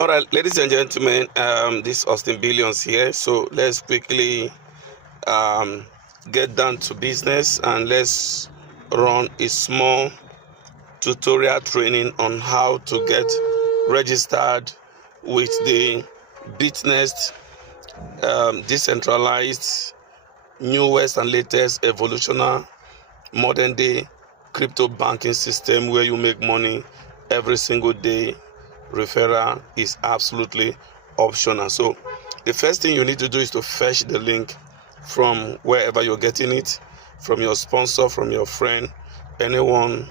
All right, ladies and gentlemen, this is Austin Billions here. So let's quickly get down to business and let's run a small tutorial training on how to get registered with the Bitnest decentralized, newest and latest evolutionary modern day crypto banking system where you make money every single day. Referral is absolutely optional. So the first thing you need to do is to fetch the link from wherever you're getting it, from your sponsor, from your friend, anyone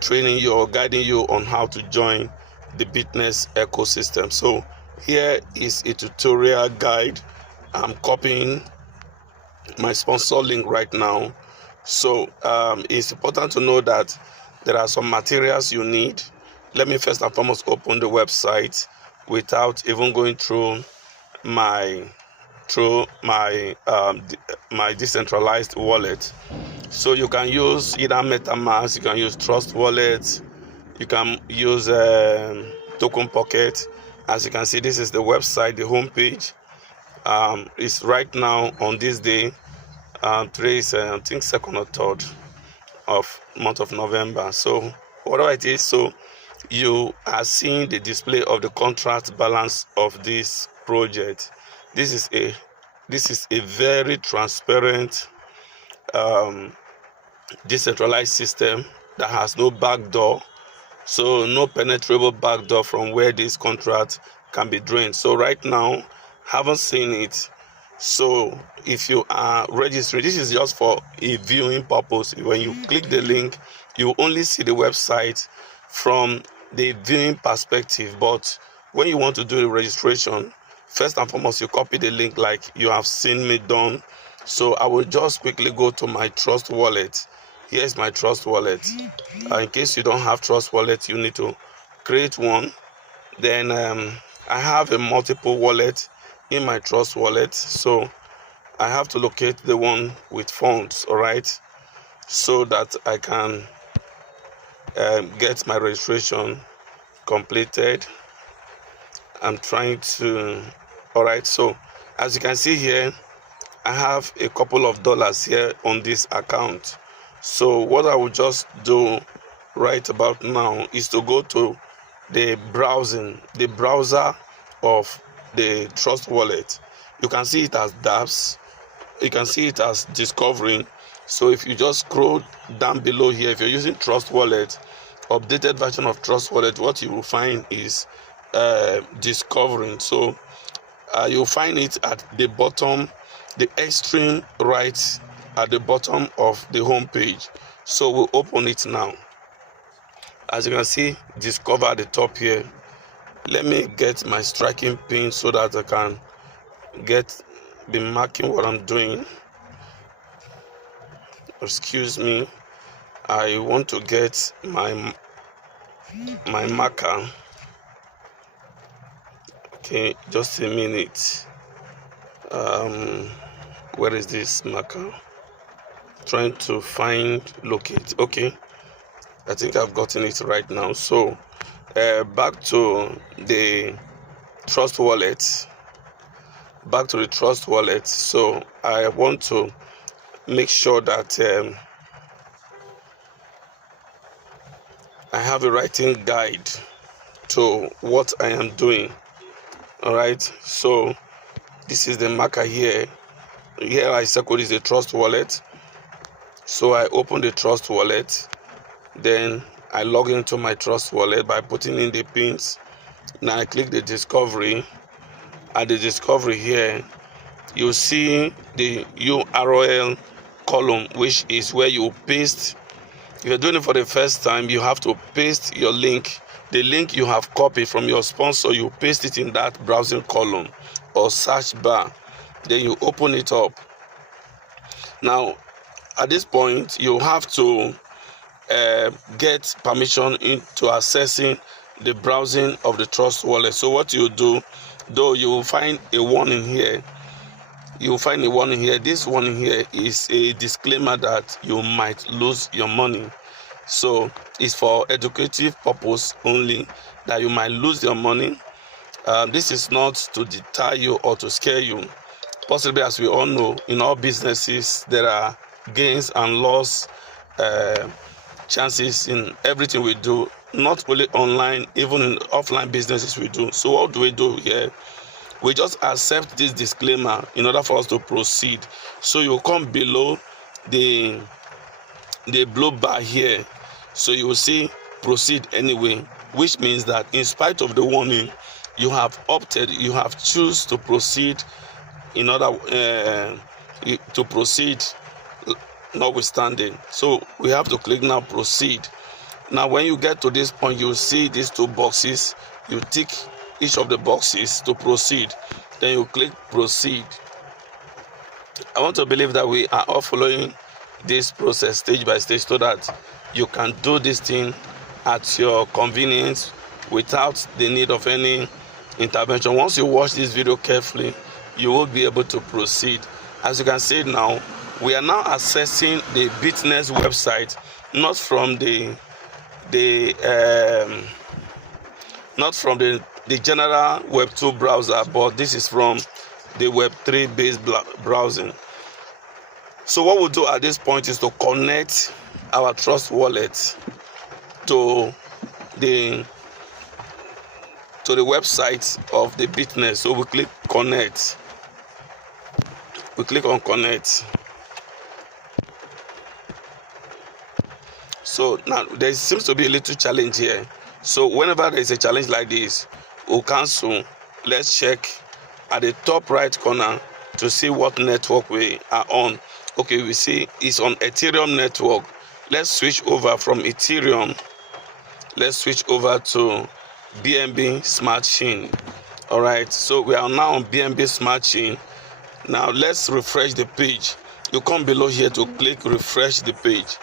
training you or guiding you on how to join the Bitnest ecosystem. So here is a tutorial guide. I'm copying my sponsor link right now. So it's important to know that there are some materials you need. Let me first and foremost open the website without even going through my my decentralized wallet. So you can use either MetaMask, you can use Trust Wallet, you can use Token Pocket. As you can see, this is the website, the homepage. It's right now on this day. Today is I think 2nd or 3rd of month of November. So whatever it is, so you are seeing the display of the contract balance of this project. This is a very transparent decentralized system that has no backdoor, so no penetrable backdoor from where this contract can be drained. So right now, haven't seen it. So if you are registering, this is just for a viewing purpose. When you click the link, you only see the website from the viewing perspective. But when you want to do the registration, first and foremost, you copy the link like you have seen me done. So I will just quickly go to my Trust Wallet. Here's my Trust Wallet. In case you don't have Trust Wallet, you need to create one. Then I have a multiple wallet in my Trust Wallet, so I have to locate the one with funds, all right, so that I can get my registration completed. I'm trying to, all right, so as you can see here, I have a couple of dollars here on this account. So what I will just do right about now is to go to the browser of the Trust Wallet. You can see it as dApps, you can see it as discovering. So if you just scroll down below here, if you're using Trust Wallet, updated version of Trust Wallet, what you will find is discovering. So you'll find it at the bottom, the extreme right at the bottom of the home page. So we'll open it now. As you can see, discover at the top here. Let me get my striking pin so that I can be marking what I'm doing. Excuse me, I want to get my marker. Okay, just a minute. Where is this marker? Trying to locate. Okay, I think I've gotten it right now. So back to the Trust Wallet. So I want to make sure that I have a writing guide to what I am doing. All right, so this is the marker here. Here I circled is the Trust Wallet. So I open the Trust Wallet, then I log into my Trust Wallet by putting in the pins. Now I click the discovery. At the discovery here, you see the URL column, which is where you paste. If you're doing it for the first time, you have to paste your link, the link you have copied from your sponsor. You paste it in that browsing column or search bar, then you open it up. Now at this point, you have to get permission into accessing the browsing of the Trust Wallet. So what you do, though, you will find a warning here. This warning here is a disclaimer that you might lose your money. So it's for educative purpose only, that you might lose your money. This is not to deter you or to scare you. Possibly, as we all know, in all businesses there are gains and loss chances in everything we do, not only online, even in offline businesses we do. So what do we do here? We just accept this disclaimer in order for us to proceed. So you come below the blue bar here, so you will see proceed anyway, which means that in spite of the warning, you have opted, you have choose to proceed in order to proceed notwithstanding. So we have to click now proceed. Now when you get to this point, you see these two boxes. You tick each of the boxes to proceed, then you click proceed. I want to believe that we are all following this process stage by stage, so that you can do this thing at your convenience without the need of any intervention. Once you watch this video carefully, you will be able to proceed. As you can see now, we are now accessing the Bitnest website, not from the general Web 2 browser, but this is from the Web 3 based browsing. So what we'll do at this point is to connect our Trust wallet to the website of the Bitnest. So we click connect. We click on connect. So now there seems to be a little challenge here. So whenever there is a challenge like this, we'll cancel. Let's check at the top right corner to see what network we are on. Okay, we see it's on Ethereum network. Let's switch over from Ethereum. Let's switch over to BNB Smart Chain. All right, so we are now on BNB Smart Chain. Now let's refresh the page. You come below here to click refresh the page.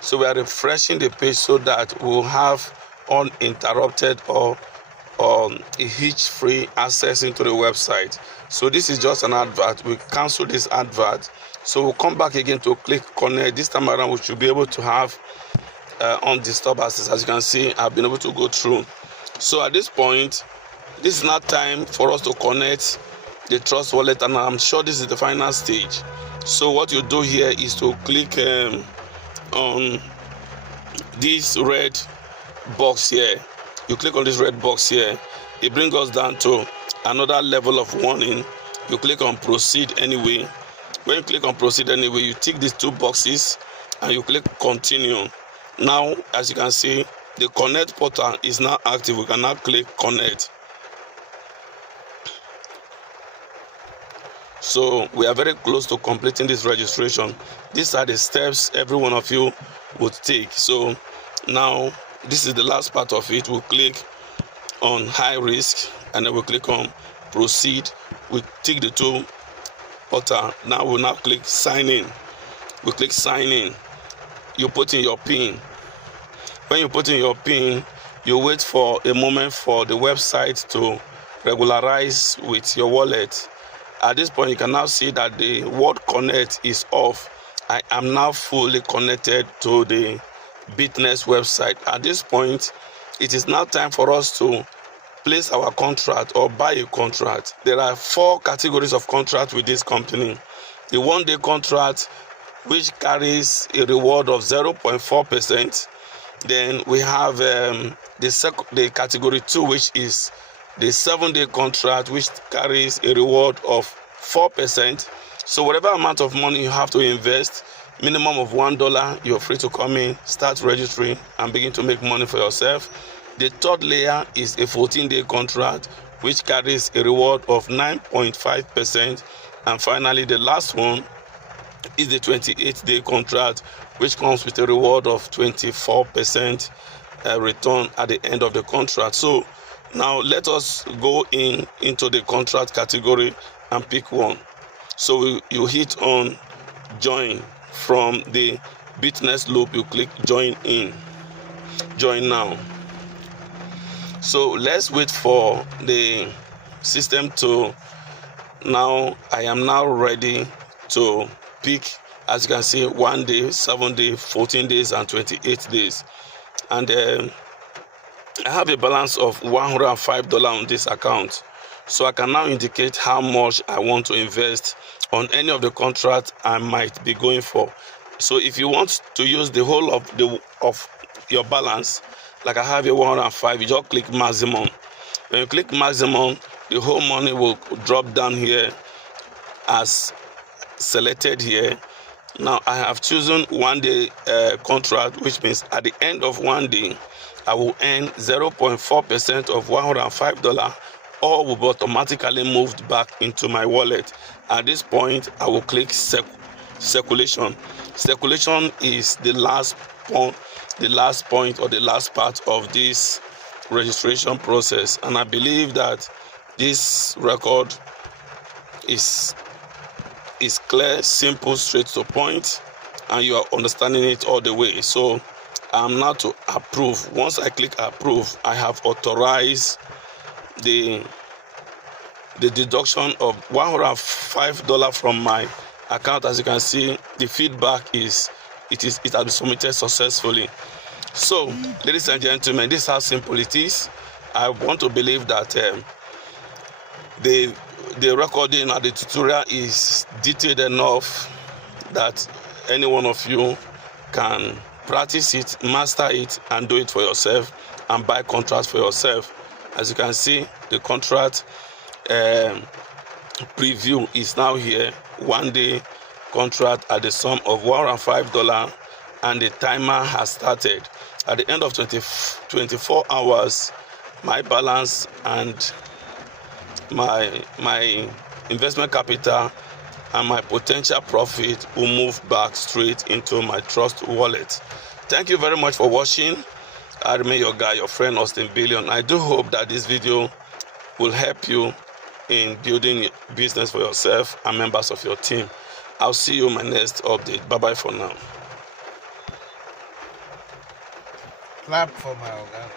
So we are refreshing the page so that we'll have uninterrupted or hitch-free access into the website. So this is just an advert. We cancel this advert. So we'll come back again to click connect. This time around we should be able to have undisturbed access. As you can see, I've been able to go through. So at this point, this is now time for us to connect the Trust wallet, and I'm sure this is the final stage. So what you do here is to click on this red box here. You click on this red box here. It brings us down to another level of warning. You click on proceed anyway. When you click on proceed anyway, you tick these two boxes and you click continue. Now, as you can see, the connect portal is now active. We can now click connect. So we are very close to completing this registration. These are the steps every one of you would take. So now this is the last part of it. We'll click on high risk and then we'll click on proceed. We tick the two portal. Now we'll now click sign in. We click sign in. You put in your PIN. When you put in your PIN, you wait for a moment for the website to regularize with your wallet. At this point, you can now see that the word connect is off. I am now fully connected to the Bitnest website. At this point, it is now time for us to place our contract or buy a contract. There are 4 categories of contract with this company. The 1-day contract, which carries a reward of 0.4%. Then we have the category 2, which is the 7-day contract, which carries a reward of 4%. So whatever amount of money you have to invest, minimum of $1, you're free to come in, start registering, and begin to make money for yourself. The 3rd layer is a 14-day contract, which carries a reward of 9.5%. And finally, the last one is the 28-day contract, which comes with a reward of 24% return at the end of the contract. So now let us go into the contract category and pick one. So you hit on join. From the Bitnest loop, you click join in. Join now. So let's wait for the system to. Now I am now ready to pick As you can see, 1 day, 7 days, 14 days, and 28 days. And I have a balance of $105 on this account. So I can now indicate how much I want to invest on any of the contracts I might be going for. So if you want to use the whole of your balance, like I have a 105, you just click maximum. When you click maximum, the whole money will drop down here as selected here. Now I have chosen 1 day contract, which means at the end of 1 day I will earn 0.4% of $105, or will be automatically moved back into my wallet. At this point, I will click circulation. Circulation is the last point or the last part of this registration process, and I believe that this record is clear, simple, straight to point, and you are understanding it all the way. So I'm now to approve. Once I click approve, I have authorized the deduction of $105 from my account. As you can see, the feedback is it has been submitted successfully. So, ladies and gentlemen, this is how simple it is. I want to believe that the recording and the tutorial is detailed enough that any one of you can practice it, master it, and do it for yourself, and buy contracts for yourself. As you can see, the contract preview is now here. 1 day contract at the sum of $105, and the timer has started. At the end of 24 hours, my balance and my investment capital and my potential profit will move back straight into my trust wallet. Thank you very much for watching. I remain your guy, your friend Austin Billion. I do hope that this video will help you in building business for yourself and members of your team. I'll see you in my next update. Bye bye for now. Clap for my organ.